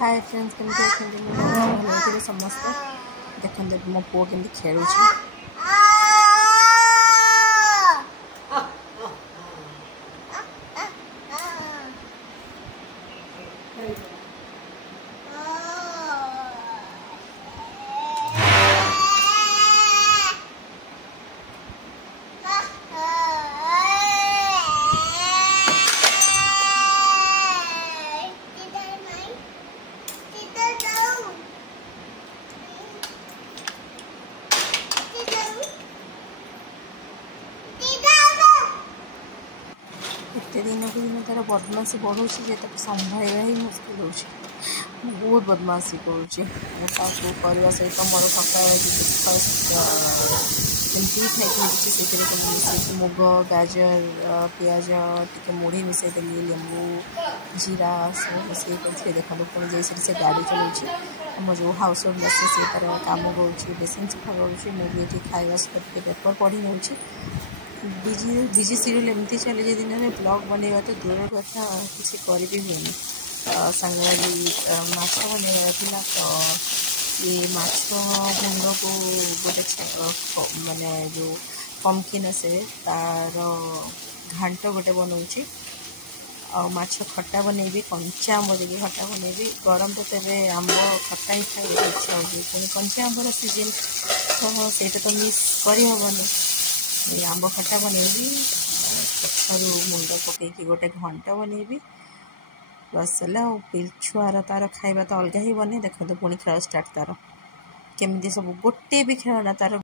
hi friends केमती अच्छे समस्ते देखते मो पुओ केमती खेलुची एते दिन को दिन तार बदमाशी बढ़ुची संभालवा ही मुस्किल हो बहुत बदमाशी करुँचे करने सहित मोर सकाल खाई मुग गाजर पियाज टे मुढ़ी मिसई देली लेंबू जीरा सब मिसई कर देखो पुणी जाइए से गाड़ी चलाऊँगी आम जो हाउस होल्ड बस सी तार कम करुँची बेसिन सफा करुँची मुझे ये खावा सहित पेपर पढ़ी नौ बिजी सीरियल एमती चली दिन में ब्लॉग बनवा तो दूर कथा किसी करी हुए सांगे माछ बनवा था तो ये माछ गुंड को गोटे माने जो पम्पकिन से तार घांट गोटे बनाऊँगी माछ खट्टा बनैबी कंचा आंब देगी खट्टा बनैबी गरम तो तेरे आंब खट्टा ही खाई इच्छा होगी पुणी कंचा आंबर सीजन तो सहीटा तो मिस करहबनी आंब खट्टा बनैबी कखारू मुंड पकईकि गोटे घंट बनैबी बस छुआर तार खाଇବା तो अलग ही बने देखो पुणी खेल स्टार्ट तार केमती सब गोटे भी खेलना तार